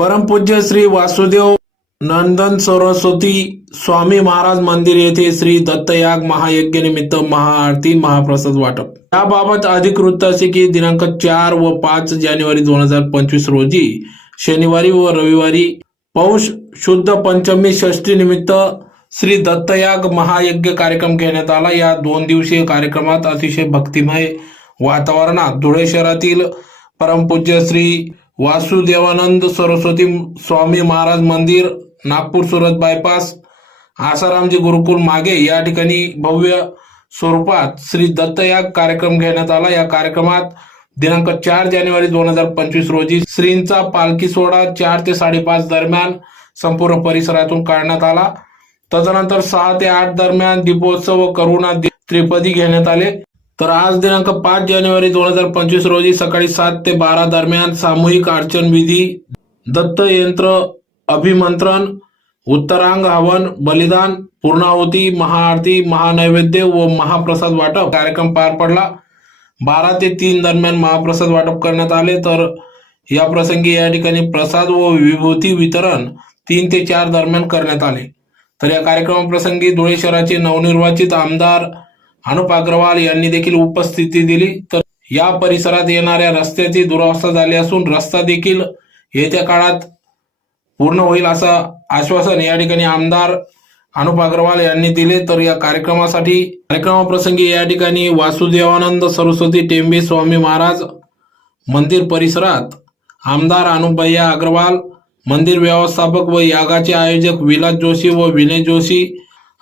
परमपूज्य श्री वासुदेव नंदन सरस्वती स्वामी महाराज मंदिर येथे श्री दत्तयाग महायज्ञ निमित्त महाआरती महाप्रसाद वाटप. याबाबत अधिक वृत्त असे की दिनांक चार व पाच जानेवारी दोन हजार पंचवीस रोजी शनिवारी व रविवारी पौष शुद्ध पंचमी षष्टी निमित्त श्री दत्तयाग महायज्ञ कार्यक्रम घेण्यात आला. या दोन दिवसीय कार्यक्रमात अतिशय भक्तिमय वातावरणात धुळे शहरातील परमपूज्य श्री वासुदेवानंद सरस्वती स्वामी महाराज मंदिर नागपूर सुरत बायपास आसारामजी गुरुकुल मागे या ठिकाणी भव्य स्वरूपात श्री दत्तयाग कार्यक्रम घेण्यात आला. या कार्यक्रमात दिनांक चार जानेवारी दोन हजार पंचवीस रोजी श्रींचा पालखी सोहळा चार ते साडेपाच दरम्यान संपूर्ण परिसरातून काढण्यात आला. तदनंतर सहा ते आठ दरम्यान दीपोत्सव व करुणा त्रिपदी घेण्यात आले. तर आज दिनांक पाच जानेवारी दोन हजार पंचवीस रोजी सकाळी सात ते बारा दरम्यान सामूहिक अर्चन विधी दत्त यंत्र अभिमंत्रण उत्तरांग हवन बलिदान पूर्णाहुती महाआरती महानैवेद्य व महाप्रसाद वाटप कार्यक्रम पार पडला. बारा ते तीन दरम्यान महाप्रसाद वाटप करण्यात आले. तर या प्रसंगी या ठिकाणी प्रसाद व विभूती वितरण तीन ते चार दरम्यान करण्यात आले. तर या कार्यक्रमाप्रसंगी धुळे शहराचे नवनिर्वाचित आमदार अनुप अग्रवाल यांनी देखील उपस्थिती दिली. तर या परिसरात येणाऱ्या रस्त्याची दुरावस्था झाली असून रस्ता देखील येत्या काळात पूर्ण होईल असं आश्वासन या ठिकाणी आमदार अनुप अग्रवाल यांनी दिले. तर या कार्यक्रमासाठी कार्यक्रमाप्रसंगी या ठिकाणी वासुदेवानंद सरस्वती टेंबे स्वामी महाराज मंदिर परिसरात आमदार अनुपभैया अग्रवाल मंदिर व्यवस्थापक व यागाचे आयोजक विलास जोशी व विनय जोशी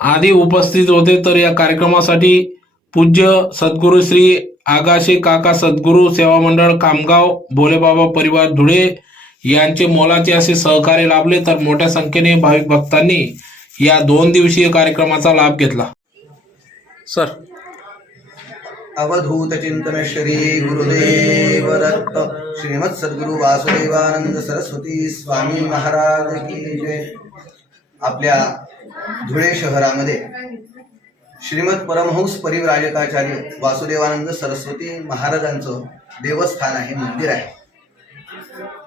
आदी उपस्थित होते तर या कार्यक्रमासाठी पूज्य सद्गुरू श्री आगाशे काका सद्गुरू सेवा मंडळ कामगाव भोलेबाबा परिवार धुळे यांचे मोलाचे असे सहकार्य लाभले तर मोठ्या संख्येने भाविक भक्तांनी या दोन दिवसीय कार्यक्रमाचा लाभ घेतला. सर. अवधूत चिंतन श्री गुरुदेव दत्त श्रीमद सद्गुरु वासुदेवानंद सरस्वती स्वामी महाराज की जय. आपल्या धुळे शहरामध्ये श्रीमद परमहंस परिव्राजकाचार्य वासुदेवानंद सरस्वती महाराजांचं देवस्थान आहे मंदिर आहे.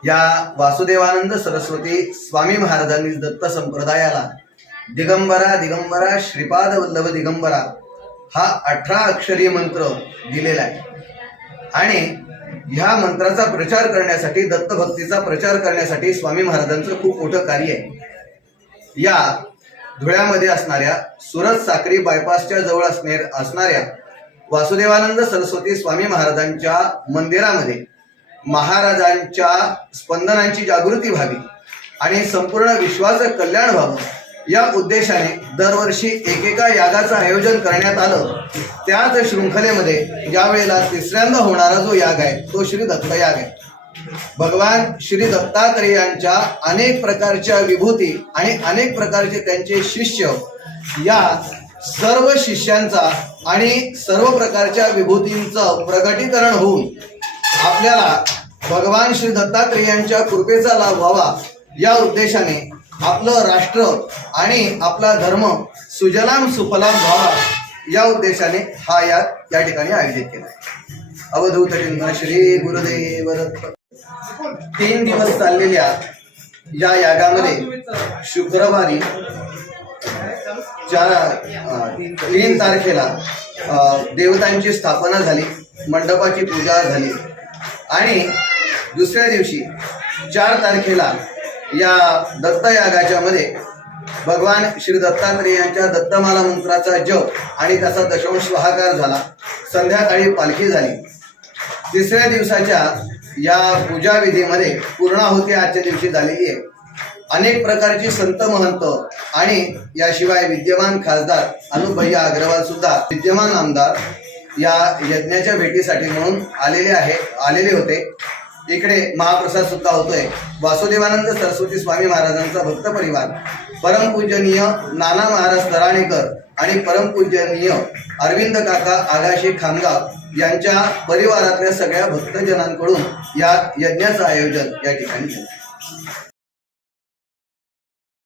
या वासुदेवानंद सरस्वती स्वामी महाराजांनी दत्त संप्रदायाला दिगंबरा दिगंबरा श्रीपाद वल्लभ दिगंबरा हा अठरा अक्षरी मंत्र दिलेला आहे. आणि ह्या मंत्राचा प्रचार करण्यासाठी दत्तभक्तीचा प्रचार करण्यासाठी स्वामी महाराजांचं खूप मोठं कार्य आहे. या धुळ्यामध्ये असणाऱ्या सुरत साक्री बायपासच्या जवळ असणे असणाऱ्या वासुदेवानंद सरस्वती स्वामी महाराजांच्या मंदिरामध्ये महाराजांच्या स्पंदनांची जागृती व्हावी आणि संपूर्ण विश्वाचं कल्याण व्हावं. या उद्देशाने दरवर्षी एकेका यागाचं आयोजन करण्यात आलं. त्याच शृंखलेमध्ये यावेळेला तिसऱ्यांदा होणारा जो याग आहे तो श्री दत्त याग आहे. भगवान श्री दत्तात्रय यांच्या अनेक प्रकारच्या विभूती आणि अनेक प्रकारचे त्यांचे शिष्य या सर्व शिष्यांचा आणि सर्व प्रकारच्या विभूतींचं प्रगटीकरण होऊन आपल्याला भगवान श्री दत्तात्रय यांच्या कृपेचा लाभ व्हावा या उद्देशाने आपलं राष्ट्र आणि आपला धर्म सुजलाम सुफलाम व्हावा या उद्देशाने हा याग या ठिकाणी आयोजित केला आहे. अवधूत श्री गुरुदेव दत्त तीन दिवस चाललेल्या या यागामध्ये शुक्रवारी चार तीन तारखेला देवतांची स्थापना झाली मंडपाची पूजा झाली. आणि दुसऱ्या दिवशी चार तारखेला या दत्तयागाच्या मध्ये भगवान श्री दत्तात्रेयांच्या दत्तमाला मंत्राचा जप आणि त्याचा दशंश वाहाकार झाला. संध्याकाळी पालखी झाली. तिसऱ्या दिवसाच्या या पूजा विधीमध्ये पूर्णाहुती आजच्या दिवशी झालेली आहे. अनेक प्रकारची संत महंत आणि याशिवाय विद्यमान खासदार अनुभय्या अग्रवाल सुद्धा विद्यमान आमदार या यज्ञाच्या भेटीसाठी म्हणून आलेले आहे आलेले होते. इकडे महाप्रसाद सुद्धा होतोय. वासुदेवानंद सरस्वती स्वामी महाराजांचा भक्त परिवार परमपूजनीय नाना महाराज तराणेकर आणि परमपूजनीय अरविंद काका आगाशे खामगाव यांच्या परिवारातल्या सगळ्या भक्तजनांकडून या यज्ञाचं आयोजन या ठिकाणी झालं.